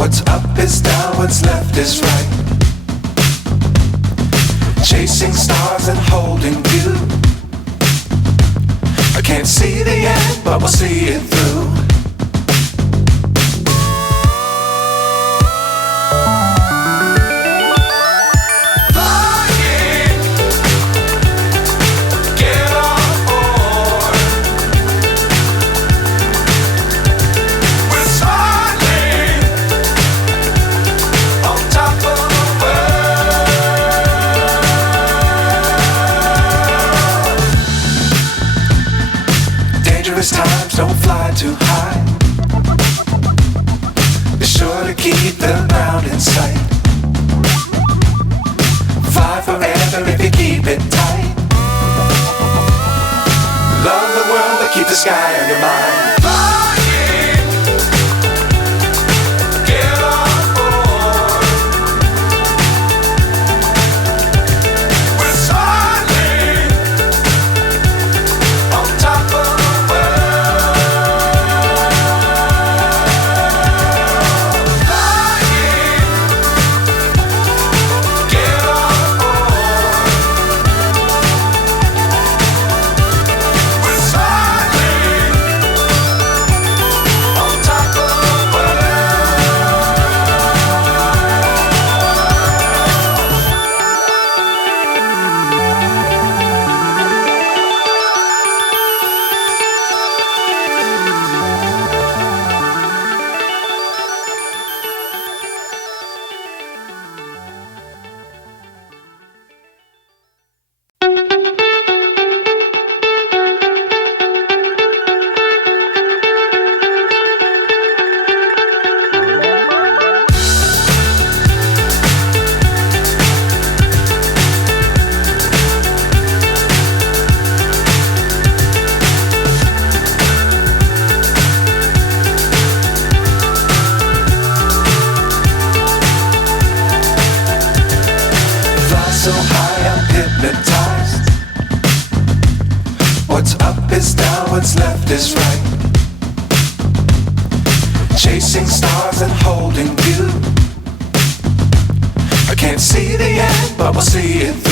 What's up is down, what's left is right. Chasing stars and holding you. I can't see the end, but we'll see it through. Times don't fly too high. Be sure to keep the ground in sight. Fly forever if you keep it tight. Love the world but keep the sky on your mind. So high I'm hypnotized. What's up is down, what's left is right. Chasing stars and holding you. I can't see the end, but we'll see it through.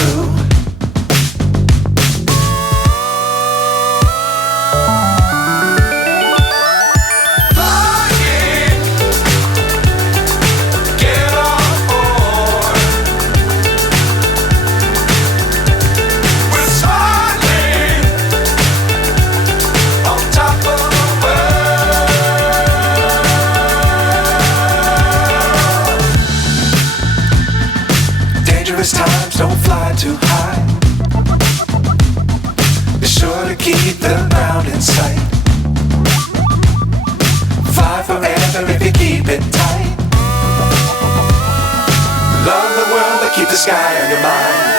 Times don't fly too high. Be sure to keep the ground in sight. Fly forever if you keep it tight. Love the world but keep the sky on your mind.